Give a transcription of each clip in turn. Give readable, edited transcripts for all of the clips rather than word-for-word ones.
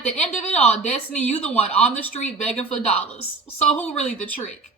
at the end of it all, Destiny, you the one on the street begging for dollars. So who really the trick?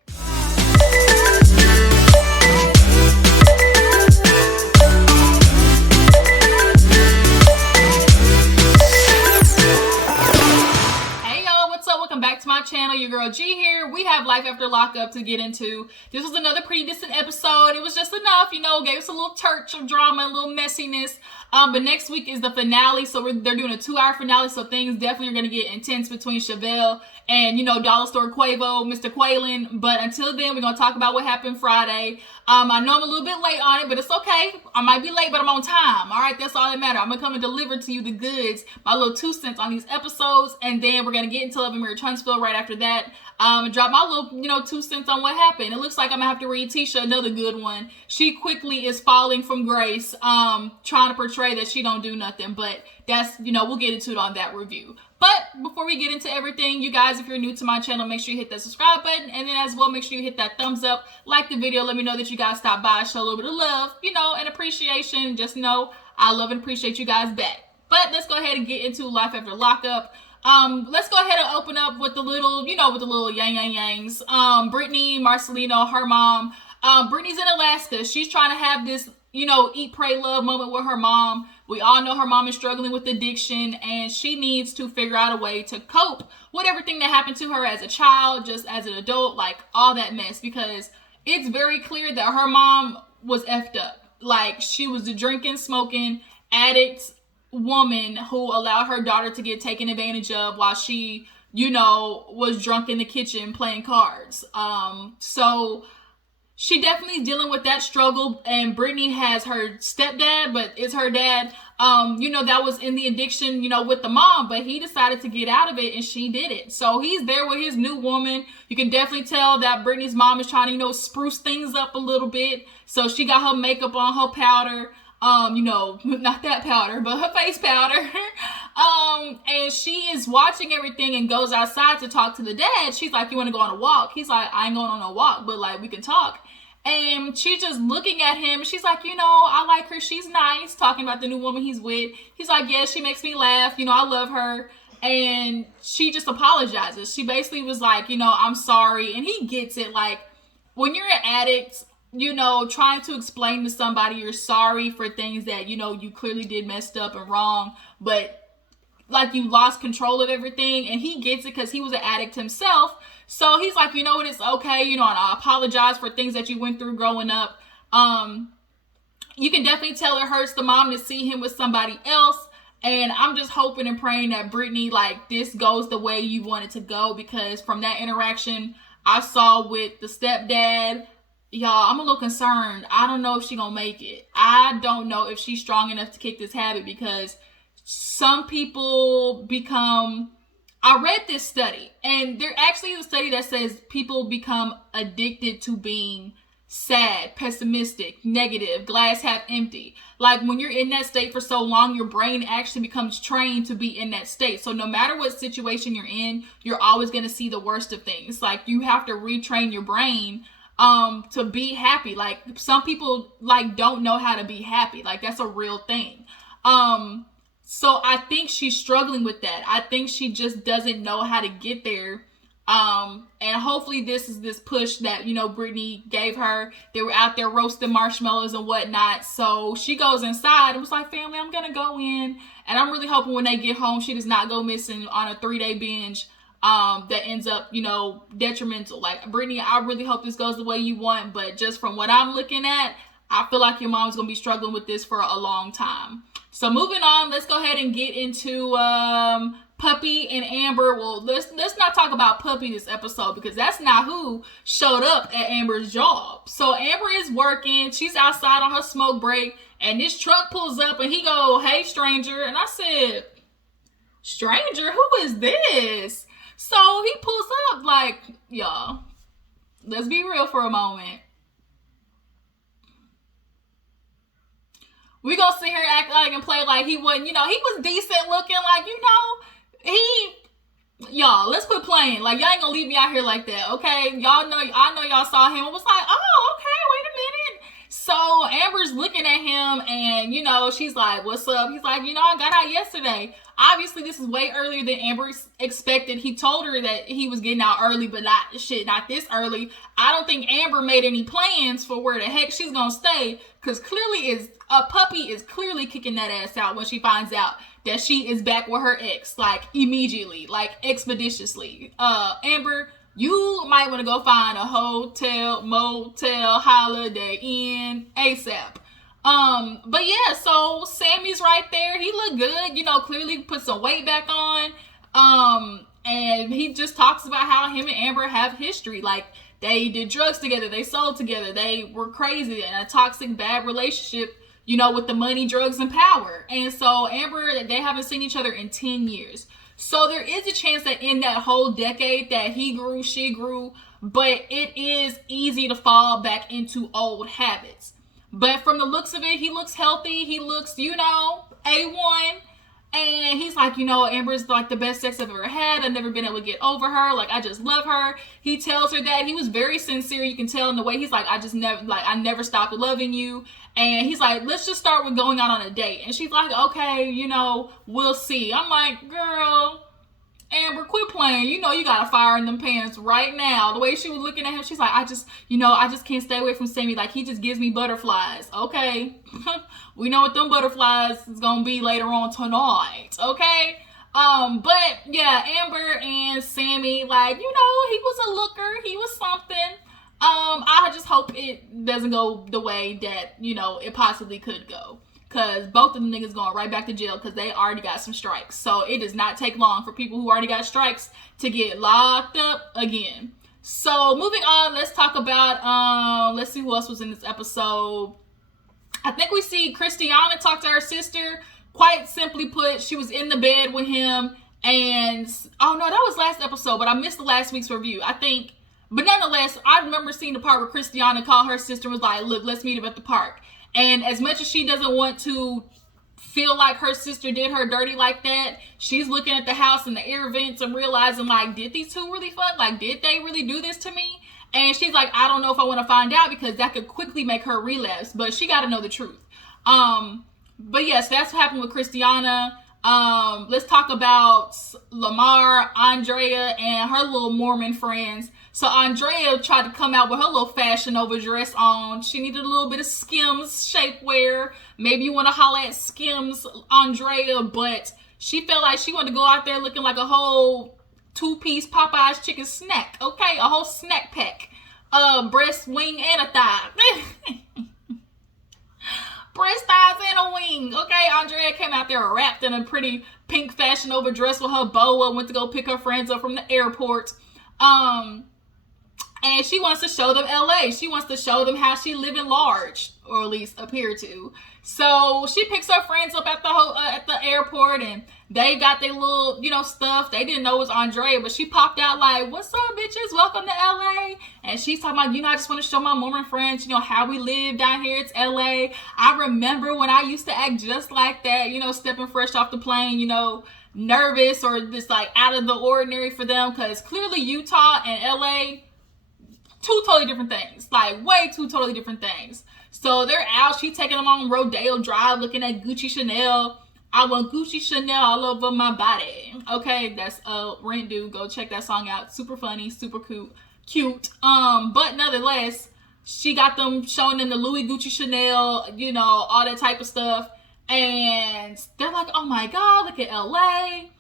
Welcome back to my channel. Your girl G here. We have Life After Lockup to get into. This was another pretty decent episode. It was just enough, you know, gave us a little touch of drama, a little messiness. But next week is the finale, so they're doing a 2-hour finale, so things definitely are going to get intense between Chevelle and, you know, Dollar Store Quavo, Mr. Quaylon. But until then, we're going to talk about what happened Friday. I know I'm a little bit late on it, but it's okay. I might be late, but I'm on time. All right, that's all that matters. I'm going to come and deliver to you the goods, my little 2 cents on these episodes, and then we're going to get into Love and Mirror Huntsville right after that. And drop my little, you know, 2 cents on what happened. It looks like I'm going to have to read Tisha another good one. She quickly is falling from grace, trying to portray that she don't do nothing, but that's, you know, we'll get into it on that review. But before we get into everything, you guys, if you're new to my channel, make sure you hit that subscribe button, and then as well, make sure you hit that thumbs up, like the video, let me know that you guys stopped by, show a little bit of love, you know, and appreciation. Just know I love and appreciate you guys back. But let's go ahead and get into Life After Lockup. Let's go ahead and open up with the little, you know, with the little yangs. Brittany, Marcelino, her mom. Brittany's in Alaska. She's trying to have this, you know, eat, pray, love moment with her mom. We all know her mom is struggling with addiction, and she needs to figure out a way to cope with everything that happened to her as a child, just as an adult, like all that mess, because it's very clear that her mom was effed up. Like, she was a drinking, smoking, addict woman who allowed her daughter to get taken advantage of while she, you know, was drunk in the kitchen playing cards. So she definitely is dealing with that struggle, and Brittany has her stepdad, but it's her dad, you know, that was in the addiction, you know, with the mom, but he decided to get out of it, and she did it. So he's there with his new woman. You can definitely tell that Brittany's mom is trying to, you know, spruce things up a little bit. So she got her makeup on, her powder, you know, not that powder, but her face powder. And she is watching everything and goes outside to talk to the dad. She's like, you want to go on a walk? He's like, I ain't going on a walk, but like, we can talk. And she's just looking at him. She's like, you know, I like her. She's nice. Talking about the new woman he's with. He's like, yeah, she makes me laugh. You know, I love her. And she just apologizes. She basically was like, you know, I'm sorry. And he gets it. Like, when you're an addict, you know, trying to explain to somebody you're sorry for things that, you know, you clearly did messed up and wrong, but like you lost control of everything, and he gets it because he was an addict himself. So he's like, you know what, it's okay, you know, and I apologize for things that you went through growing up. You can definitely tell it hurts the mom to see him with somebody else, and I'm just hoping and praying that Brittany, like, this goes the way you want it to go, because from that interaction I saw with the stepdad, y'all, I'm a little concerned. I don't know if she's gonna make it. I don't know if she's strong enough to kick this habit, because some people become, I read this study, and there actually is a study that says people become addicted to being sad, pessimistic, negative, glass half empty. Like, when you're in that state for so long, your brain actually becomes trained to be in that state. So no matter what situation you're in, you're always going to see the worst of things. Like, you have to retrain your brain to be happy. Like, some people, like, don't know how to be happy. Like, that's a real thing. So I think she's struggling with that. I think she just doesn't know how to get there. And hopefully this is this push that, you know, Brittany gave her. They were out there roasting marshmallows and whatnot. So she goes inside and was like, family, I'm going to go in. And I'm really hoping when they get home, she does not go missing on a 3-day binge that ends up, you know, detrimental. Like, Brittany, I really hope this goes the way you want. But just from what I'm looking at, I feel like your mom's going to be struggling with this for a long time. So moving on, let's go ahead and get into Puppy and Amber. Well, let's not talk about Puppy this episode, because that's not who showed up at Amber's job. So Amber is working. She's outside on her smoke break, and this truck pulls up, and he go, hey, stranger. And I said, stranger? Who is this? So he pulls up like, y'all, let's be real for a moment. We gonna sit here and act like and play like he wasn't, you know, he was decent looking, like, you know, y'all, let's quit playing. Like, y'all ain't gonna leave me out here like that, okay? Y'all know, I know y'all saw him and was like, oh, okay, wait a minute. So Amber's looking at him and, you know, she's like, what's up? He's like, you know, I got out yesterday. Obviously, this is way earlier than Amber expected. He told her that he was getting out early, but not this early. I don't think Amber made any plans for where the heck she's going to stay, because clearly a puppy is clearly kicking that ass out when she finds out that she is back with her ex, like immediately, like expeditiously. Amber, you might want to go find a hotel, motel, Holiday Inn ASAP. But yeah, so Sammy's right there. He looked good, you know, clearly put some weight back on. And he just talks about how him and Amber have history. Like, they did drugs together, they sold together, they were crazy in a toxic, bad relationship, you know, with the money, drugs, and power. And so Amber, they haven't seen each other in 10 years. So there is a chance that in that whole decade that he grew, she grew, but it is easy to fall back into old habits. But from the looks of it, he looks healthy. He looks, you know, A1. And he's like, you know, Amber's like the best sex I've ever had. I've never been able to get over her. Like, I just love her. He tells her that. He was very sincere. You can tell in the way he's like, I never stopped loving you. And he's like, let's just start with going out on a date. And she's like, okay, you know, we'll see. I'm like, girl, Amber, quit playing. You know you got a fire in them pants right now. The way she was looking at him, she's like, I just can't stay away from Sammy. Like, he just gives me butterflies. Okay. We know what them butterflies is going to be later on tonight. Okay. But yeah, Amber and Sammy, like, you know, he was a looker. He was something. I just hope it doesn't go the way that, you know, it possibly could go. Because both of them niggas going right back to jail because they already got some strikes. So it does not take long for people who already got strikes to get locked up again. So moving on, let's talk about, let's see who else was in this episode. I think we see Kristianna talk to her sister. Quite simply put, she was in the bed with him. And, oh no, that was last episode, but I missed the last week's review, I think. But nonetheless, I remember seeing the part where Kristianna called her sister and was like, look, let's meet up at the park. And as much as she doesn't want to feel like her sister did her dirty like that, she's looking at the house and the air vents and realizing, like, did these two really fuck? Like, did they really do this to me? And she's like, I don't know if I want to find out because that could quickly make her relapse. But she got to know the truth. But yes, that's what happened with Kristianna. Let's talk about Lamar, Andrea, and her little Mormon friends. So Andrea tried to come out with her little Fashion Nova dress on. She needed a little bit of Skims shapewear. Maybe you want to holler at Skims, Andrea, but she felt like she wanted to go out there looking like a whole two-piece Popeye's chicken snack. Okay, a whole snack pack. Breast, wing, and a thigh. Breast, thighs, and a wing. Okay, Andrea came out there wrapped in a pretty pink Fashion Nova dress with her boa. Went to go pick her friends up from the airport. And she wants to show them LA. She wants to show them how she living large, or at least appear to. So she picks her friends up at the airport, and they got their little, you know, stuff. They didn't know it was Andrea, but she popped out like, "What's up, bitches? Welcome to LA." And she's talking about, you know, I just want to show my Mormon friends, you know, how we live down here. It's LA. I remember when I used to act just like that, you know, stepping fresh off the plane, you know, nervous or just like out of the ordinary for them, because clearly Utah and LA, two totally different things, like way two totally different things. So they're out, she taking them on Rodeo Drive looking at Gucci Chanel. I want Gucci Chanel all over my body. Okay, that's rendezvous. Go check that song out. Super funny, super cute. But nonetheless, she got them showing them the Louis, Gucci, Chanel, you know, all that type of stuff. And they're like, oh my God, look at LA.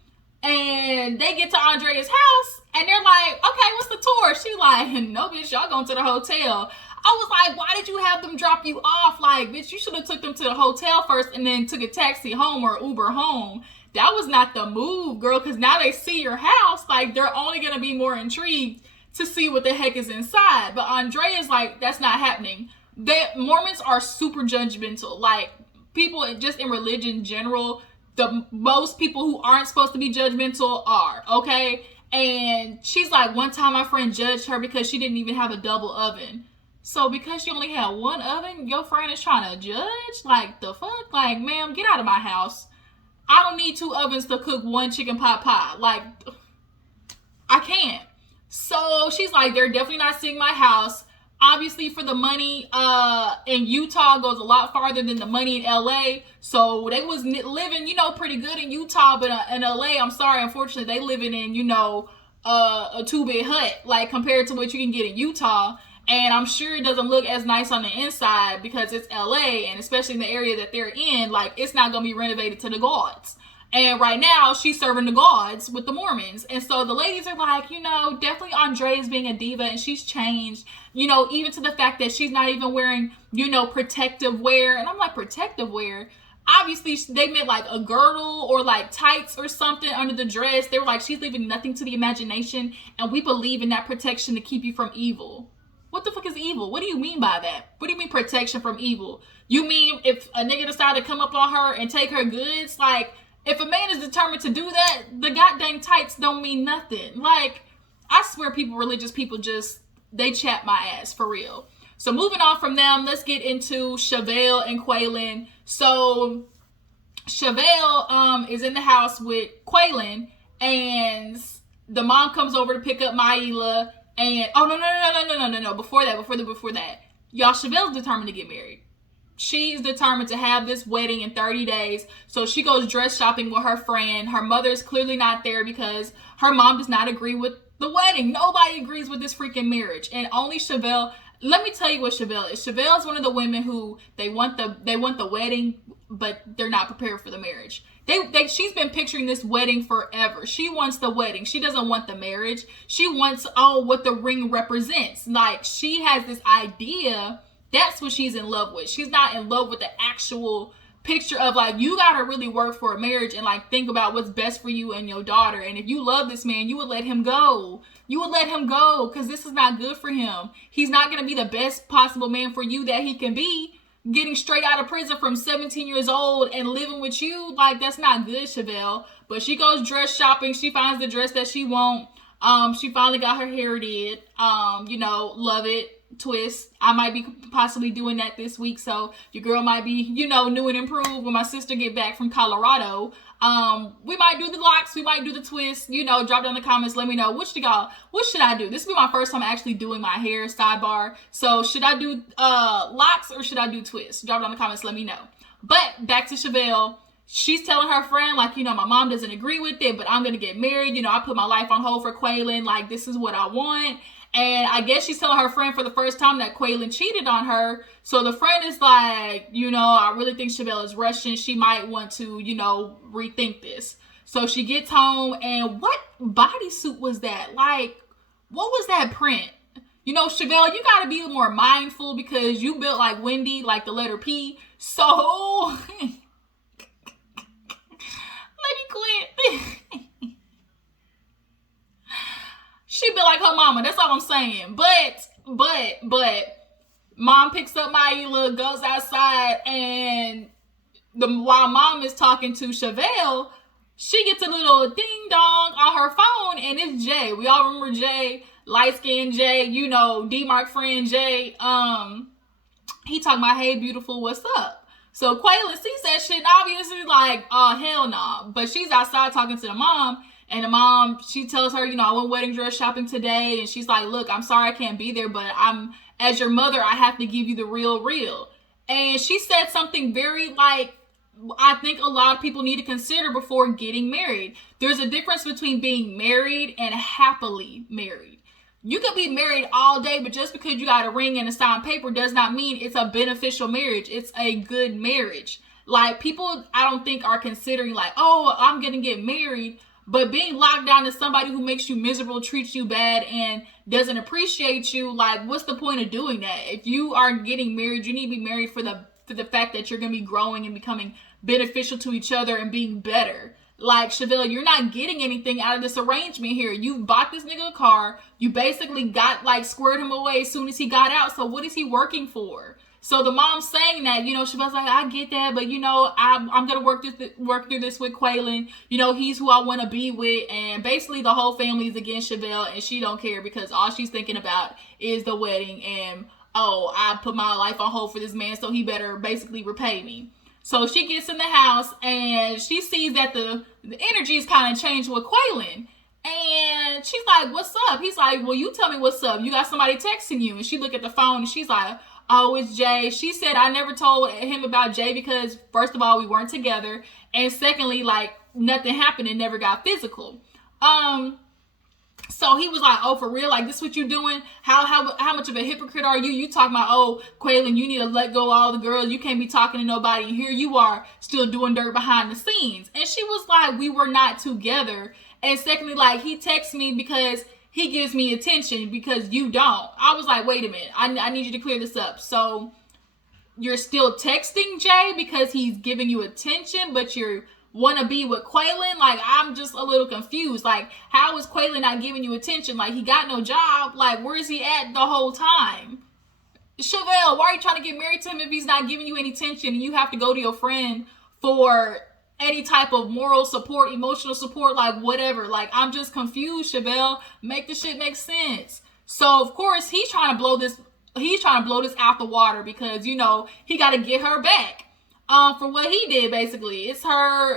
And they get to Andrea's house and they're like, okay, what's the tour? She like, no, bitch, y'all going to the hotel. I was like, why did you have them drop you off? Like, bitch, you should have took them to the hotel first and then took a taxi home or Uber home. That was not the move, girl, because now they see your house. Like, they're only going to be more intrigued to see what the heck is inside. But Andrea's like, that's not happening. Mormons are super judgmental. Like, people just in religion in general, the most people who aren't supposed to be judgmental are, okay? And she's like, one time my friend judged her because she didn't even have a double oven. So because you only had one oven, your friend is trying to judge? Like, the fuck? Like, ma'am, get out of my house. I don't need two ovens to cook one chicken pot pie. Like, I can't. So she's like, they're definitely not seeing my house. Obviously, for the money in Utah goes a lot farther than the money in LA. So they was living, you know, pretty good in Utah, but in LA, I'm sorry, unfortunately, they living in, you know, a 2-bed hut, like compared to what you can get in Utah. And I'm sure it doesn't look as nice on the inside because it's LA, and especially in the area that they're in, like it's not gonna be renovated to the gods. And right now, she's serving the gods with the Mormons. And so the ladies are like, you know, definitely Andrea is being a diva and she's changed, you know, even to the fact that she's not even wearing, you know, protective wear. And I'm like, protective wear? Obviously, they meant like a girdle or like tights or something under the dress. They were like, she's leaving nothing to the imagination. And we believe in that protection to keep you from evil. What the fuck is evil? What do you mean by that? What do you mean protection from evil? You mean if a nigga decided to come up on her and take her goods, like, if a man is determined to do that, the goddamn tights don't mean nothing. Like, I swear religious people just, they chat my ass for real. So moving on from them, let's get into Chevelle and Quaylon. So Chevelle is in the house with Quaylon, and the mom comes over to pick up Maila. And no. Before that, y'all, Chevelle's determined to get married. She's determined to have this wedding in 30 days. So she goes dress shopping with her friend. Her mother's clearly not there because her mom does not agree with the wedding. Nobody agrees with this freaking marriage. And only Chevelle. Let me tell you what Chevelle is. Chevelle is one of the women who they want the wedding, but they're not prepared for the marriage. She's been picturing this wedding forever. She wants the wedding. She doesn't want the marriage. She wants, what the ring represents. Like, she has this idea. That's what she's in love with. She's not in love with the actual picture of, like, you gotta really work for a marriage and, like, think about what's best for you and your daughter. And if you love this man, you would let him go. You would let him go because this is not good for him. He's not gonna be the best possible man for you that he can be. Getting straight out of prison from 17 years old and living with you, like, that's not good, Chevelle. But she goes dress shopping. She finds the dress that she wants. She finally got her hair did. You know, love it. Twist. I might be possibly doing that this week, so your girl might be, you know, new and improved when my sister get back from Colorado. We might do the locks, we might do the twist, you know, drop down in the comments, let me know what should I do. This will be my first time actually doing my hair, sidebar. So should I do locks or should I do twists? Drop down in the comments, let me know. But back to Chevelle. She's telling her friend, like, you know, my mom doesn't agree with it, but I'm gonna get married. You know, I put my life on hold for Quaylon. Like, this is what I want. And I guess she's telling her friend for the first time that Quaylon cheated on her. So the friend is like, you know, I really think Chevelle is Russian. She might want to, you know, rethink this. So she gets home, and what bodysuit was that? Like, what was that print? You know, Chevelle, you got to be more mindful because you built like Wendy, like the letter P. So, let me quit. She built like her mama. That's all I'm saying. But mom picks up Maila, goes outside, and while mom is talking to Chevelle, she gets a little ding dong on her phone, and it's Jay. We all remember Jay, light skinned Jay, you know, D-Mark friend Jay. He talking about, hey, beautiful, what's up? So Quaylon sees that shit and obviously like, oh, hell nah. But she's outside talking to the mom. And the mom, she tells her, you know, I went wedding dress shopping today. And she's like, look, I'm sorry I can't be there, but as your mother, I have to give you the real. And she said something very, like, I think a lot of people need to consider before getting married. There's a difference between being married and happily married. You could be married all day, but just because you got a ring and a signed paper does not mean it's a beneficial marriage. It's a good marriage. Like, people, I don't think, are considering, like, oh, I'm going to get married. But being locked down to somebody who makes you miserable, treats you bad, and doesn't appreciate you, like, what's the point of doing that? If you are getting married, you need to be married for the fact that you're going to be growing and becoming beneficial to each other and being better. Like, Chevelle, you're not getting anything out of this arrangement here. You bought this nigga a car. You basically got, like, squared him away as soon as he got out. So what is he working for? So the mom's saying that, you know, Chevelle's like, I get that, but, you know, I'm going to work through this with Quaylon. You know, he's who I want to be with. And basically the whole family is against Chevelle, and she don't care because all she's thinking about is the wedding. And, oh, I put my life on hold for this man, so he better basically repay me. So she gets in the house and she sees that the energy is kind of changed with Quaylon. And she's like, what's up? He's like, well, you tell me what's up. You got somebody texting you. And she look at the phone and she's like, oh, it's Jay. She said, I never told him about Jay because, first of all, we weren't together. And secondly, like, nothing happened and never got physical. So he was like, oh, for real? Like, this what you doing? How much of a hypocrite are you? You talking about, oh, Quaylon, you need to let go of all the girls. You can't be talking to nobody. And here you are still doing dirt behind the scenes. And she was like, we were not together. And secondly, like, he texts me because he gives me attention because you don't. I was like, wait a minute. I need you to clear this up. So you're still texting Jay because he's giving you attention, but you're want to be with Quaylon? Like, I'm just a little confused. Like, how is Quaylon not giving you attention? Like, he got no job. Like, where is he at the whole time? Chevelle, why are you trying to get married to him if he's not giving you any attention and you have to go to your friend for any type of moral support, emotional support, like whatever? Like, I'm just confused, Chevelle. Make the shit make sense. So, of course, he's trying to blow this out the water because, you know, he got to get her back. For what he did, basically. It's her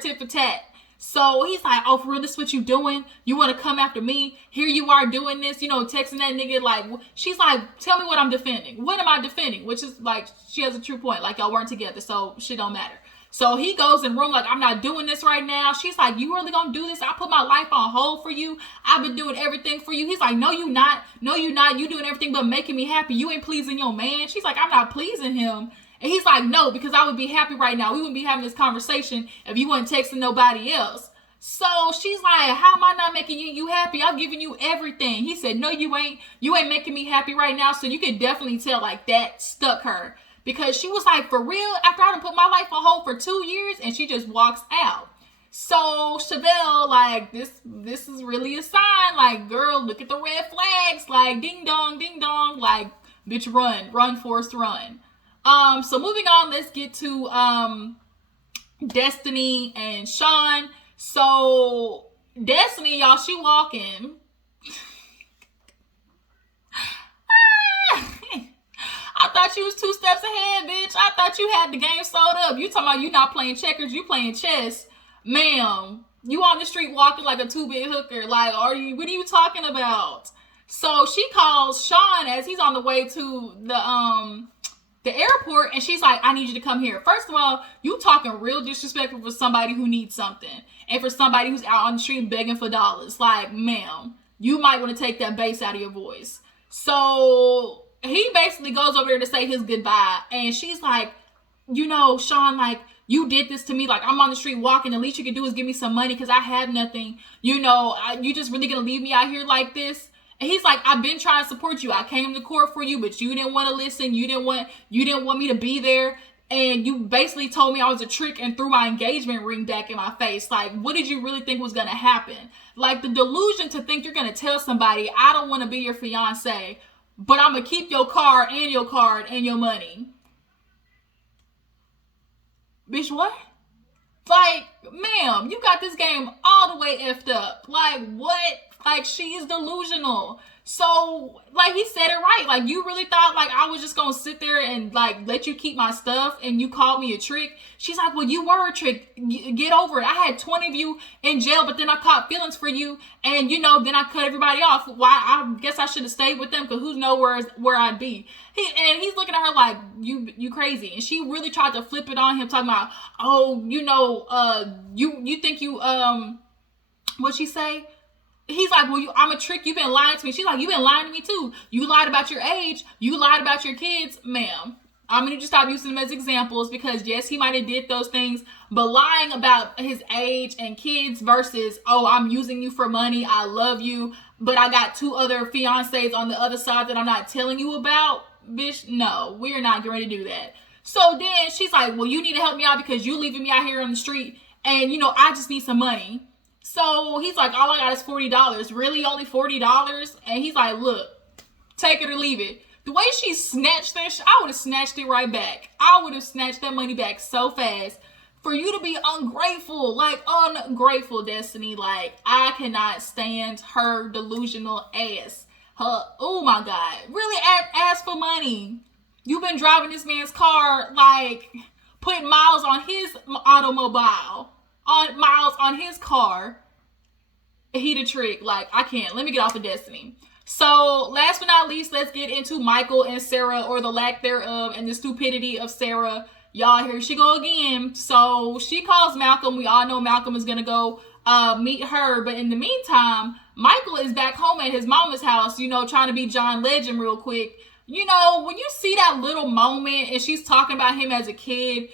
tit for tat. So he's like, oh, for real, this is what you doing? You want to come after me? Here you are doing this, you know, texting that nigga. Like, she's like, tell me what I'm defending. What am I defending? Which is like, she has a true point. Like, y'all weren't together, so shit don't matter. So he goes in room like, I'm not doing this right now. She's like, you really gonna do this? I put my life on hold for you. I've been doing everything for you. He's like, no, you not. No, you not. You doing everything but making me happy. You ain't pleasing your man. She's like, I'm not pleasing him. And he's like, no, because I would be happy right now. We wouldn't be having this conversation if you weren't texting nobody else. So she's like, how am I not making you happy? I'm giving you everything. He said, no, you ain't. You ain't making me happy right now. So you can definitely tell, like, that stuck her. Because she was like, for real? After I done put my life on hold for 2 years? And she just walks out. So Chevelle, like, this is really a sign. Like, girl, look at the red flags. Like, ding dong, like, bitch, run, Forrest, run. So moving on, let's get to Destiny and Shawn. So Destiny, y'all, she walking. I thought you was 2 steps ahead, bitch. I thought you had the game sold up. You talking about you not playing checkers, you playing chess. Ma'am, you on the street walking like a 2-bit hooker. Like, what are you talking about? So she calls Shawn as he's on the way to the airport, and she's like, I need you to come here. First of all, you talking real disrespectful for somebody who needs something and for somebody who's out on the street begging for dollars. Like, ma'am, you might want to take that bass out of your voice. So he basically goes over there to say his goodbye, and she's like, you know, Shawn, like, you did this to me. Like, I'm on the street walking. The least you can do is give me some money because I have nothing. You know, you just really gonna leave me out here like this? And he's like, I've been trying to support you. I came to court for you, but you didn't want to listen. You didn't want me to be there. And you basically told me I was a trick and threw my engagement ring back in my face. Like, what did you really think was going to happen? Like, the delusion to think you're going to tell somebody, I don't want to be your fiance, but I'm going to keep your car and your card and your money. Bitch, what? Like, ma'am, you got this game all the way effed up. Like, what? Like, she's delusional. So, like, he said it right. Like, you really thought, like, I was just gonna sit there and, like, let you keep my stuff and you called me a trick? She's like, well, you were a trick. Get over it. I had 20 of you in jail, but then I caught feelings for you. And, you know, then I cut everybody off. Why? I guess I should have stayed with them because who knows where I'd be. He's looking at her like, you crazy. And she really tried to flip it on him, talking about, oh, you know, you think you, what'd she say? He's like, well, I'm a trick. You've been lying to me. She's like, you've been lying to me too. You lied about your age. You lied about your kids. Ma'am, I'm going to just stop using them as examples because, yes, he might have did those things. But lying about his age and kids versus, oh, I'm using you for money. I love you. But I got 2 other fiancés on the other side that I'm not telling you about. Bitch, no, we're not going to do that. So then she's like, well, you need to help me out because you leaving me out here on the street. And, you know, I just need some money. So he's like, all I got is $40. Really? Only $40? And he's like, look, take it or leave it. The way she snatched that, I would have snatched it right back. I would have snatched that money back so fast. For you to be ungrateful, like ungrateful, Destiny. Like, I cannot stand her delusional ass. Her, oh my God. Really ask for money. You've been driving this man's car, like, putting miles on his automobile. On miles on his car, he the trick. Like, I can't. Let me get off of Destiny. So, last but not least, let's get into Michael and Sarah, or the lack thereof, and the stupidity of Sarah. Y'all, here she go again. So, she calls Malcolm. We all know Malcolm is going to go meet her. But in the meantime, Michael is back home at his mama's house, you know, trying to be John Legend real quick. You know, when you see that little moment and she's talking about him as a kid,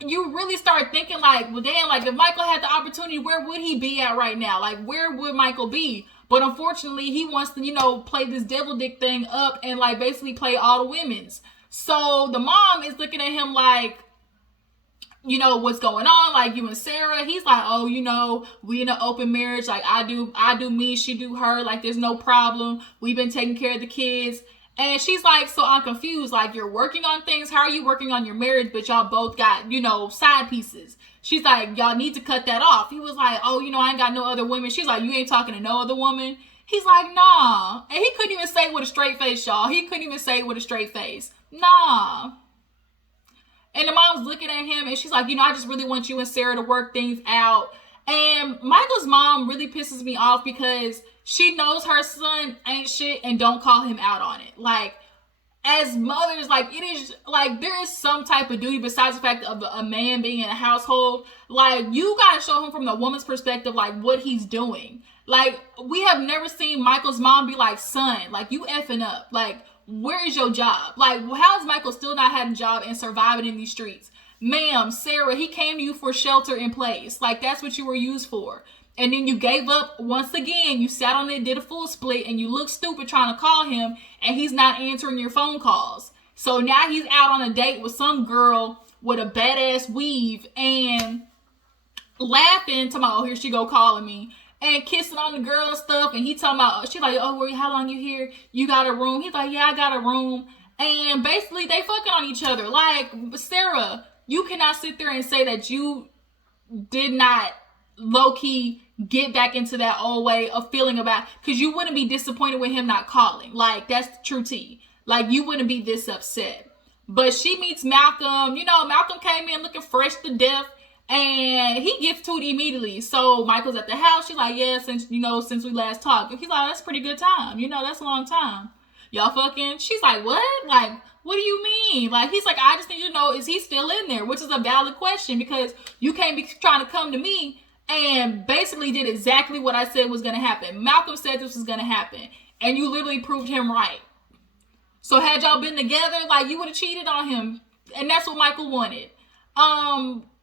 you really start thinking like, well, damn, like if Michael had the opportunity, where would he be at right now? Like, where would Michael be? But unfortunately, he wants to, you know, play this devil dick thing up and like basically play all the women's. So the mom is looking at him like, you know, what's going on? Like, you and Sarah. He's like, oh, you know, we in an open marriage. Like, I do me, she do her. Like, there's no problem. We've been taking care of the kids. And she's like, so I'm confused. Like, you're working on things. How are you working on your marriage? But y'all both got, you know, side pieces. She's like, y'all need to cut that off. He was like, oh, you know, I ain't got no other women. She's like, you ain't talking to no other woman? He's like, nah. And he couldn't even say it with a straight face, y'all. He couldn't even say it with a straight face. Nah. And the mom's looking at him and she's like, you know, I just really want you and Sarah to work things out. And Michael's mom really pisses me off because she knows her son ain't shit and don't call him out on it. Like, as mothers, like, it is, like, there is some type of duty besides the fact of a man being in a household. Like, you gotta show him from the woman's perspective, like, what he's doing. Like, we have never seen Michael's mom be like, son, like, you effing up. Like, where is your job? Like, how is Michael still not having a job and surviving in these streets? Ma'am, Sarah, he came to you for shelter in place. Like, that's what you were used for. And then you gave up once again. You sat on it, did a full split, and you look stupid trying to call him, and he's not answering your phone calls. So now he's out on a date with some girl with a badass weave and laughing, talking about, oh, here she go calling me, and kissing on the girl and stuff. And he talking about, she's like, oh, how long you here? You got a room? He's like, yeah, I got a room. And basically, they fucking on each other. Like, Sarah, you cannot sit there and say that you did not low-key get back into that old way of feeling about, because you wouldn't be disappointed with him not calling. Like, that's the true tea. Like, you wouldn't be this upset. But she meets Malcolm. You know, Malcolm came in looking fresh to death, and he gets to it immediately. So Michael's at the house. She's like, yeah, since we last talked. And he's like, that's a pretty good time. You know, that's a long time. Y'all fucking. She's like, what? Like, what do you mean? Like, he's like, I just need to know, is he still in there? Which is a valid question, because you can't be trying to come to me and basically did exactly what I said was going to happen. Malcolm said this was going to happen, and you literally proved him right. So had y'all been together, like, you would have cheated on him, and that's what Michael wanted.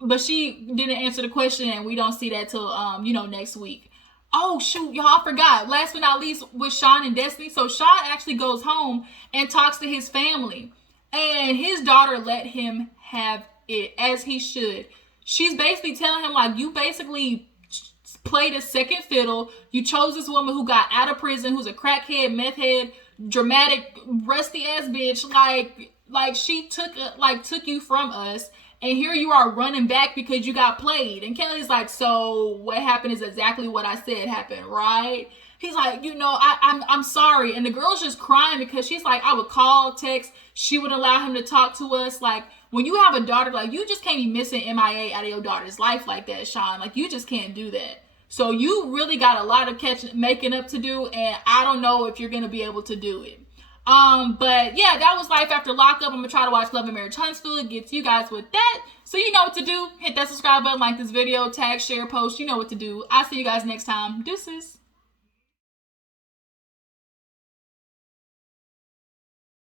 But she didn't answer the question, and we don't see that till, you know, next week. Oh, shoot, y'all, I forgot. Last but not least, with Shawn and Destiny. So Shawn actually goes home and talks to his family, and his daughter let him have it, as he should. She's basically telling him, like, you basically played a second fiddle. You chose this woman who got out of prison, who's a crackhead, meth head, dramatic, rusty ass bitch. Like she took you from us, and here you are running back because you got played. And Kelly's like, so what happened is exactly what I said happened, right? He's like, you know, I'm sorry. And the girl's just crying because she's like, I would call, text. She would allow him to talk to us. Like, when you have a daughter, like, you just can't be missing MIA out of your daughter's life like that, Shawn. Like, you just can't do that. So you really got a lot of making up to do, and I don't know if you're going to be able to do it. But yeah, that was Life After Lockup. I'm going to try to watch Love and Marriage Huntsville. Get you guys with that. So you know what to do. Hit that subscribe button, like this video, tag, share, post. You know what to do. I'll see you guys next time. Deuces.